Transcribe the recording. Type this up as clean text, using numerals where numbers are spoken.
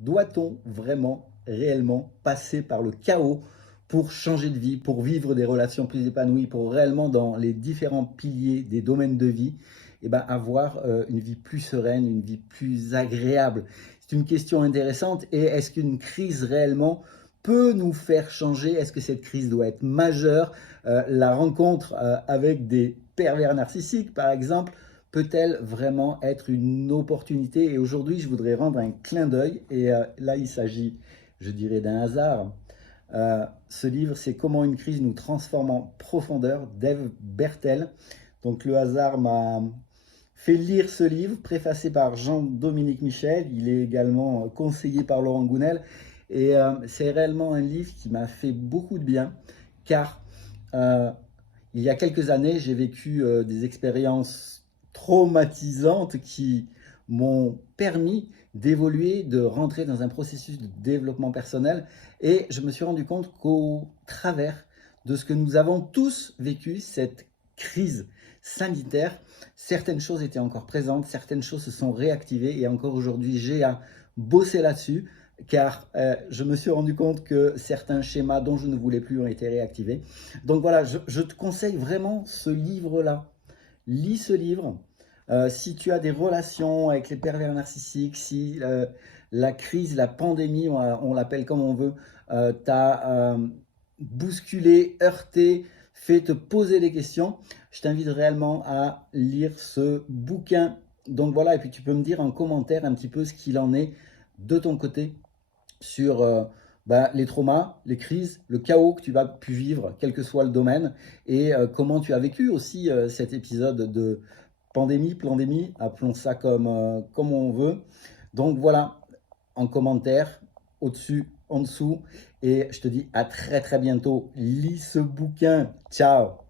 Doit-on vraiment, réellement passer par le chaos pour changer de vie, pour vivre des relations plus épanouies, pour réellement dans les différents piliers des domaines de vie, avoir une vie plus sereine, une vie plus agréable? C'est une question intéressante. Et est-ce qu'une crise réellement peut nous faire changer? Est-ce que cette crise doit être majeure? La rencontre avec des pervers narcissiques, par exemple, peut-elle vraiment être une opportunité? Et aujourd'hui, je voudrais rendre un clin d'œil. Et là, il s'agit, je dirais, d'un hasard. Ce livre, c'est Comment une crise nous transforme en profondeur, d'Ève Bertel. Donc le hasard m'a fait lire ce livre, préfacé par Jean-Dominique Michel. Il est également conseillé par Laurent Gounel. Et c'est réellement un livre qui m'a fait beaucoup de bien, car euh, il y a quelques années, j'ai vécu des expériences traumatisantes qui m'ont permis d'évoluer, de rentrer dans un processus de développement personnel. Et je me suis rendu compte qu'au travers de ce que nous avons tous vécu, cette crise sanitaire, certaines choses étaient encore présentes, certaines choses se sont réactivées. Et encore aujourd'hui, j'ai à bosser là-dessus, car je me suis rendu compte que certains schémas dont je ne voulais plus ont été réactivés. Donc voilà, je te conseille vraiment ce livre-là. Lis ce livre. Si tu as des relations avec les pervers narcissiques, si la crise, la pandémie, on l'appelle comme on veut, t'a bousculé, heurté, fait te poser des questions, je t'invite réellement à lire ce bouquin. Donc voilà, et puis tu peux me dire en commentaire un petit peu ce qu'il en est de ton côté sur les traumas, les crises, le chaos que tu as pu vivre, quel que soit le domaine, et comment tu as vécu aussi cet épisode de pandémie, plandémie, appelons ça comme on veut. Donc voilà, en commentaire, au-dessus, en dessous, et je te dis à très très bientôt. Lis ce bouquin. Ciao!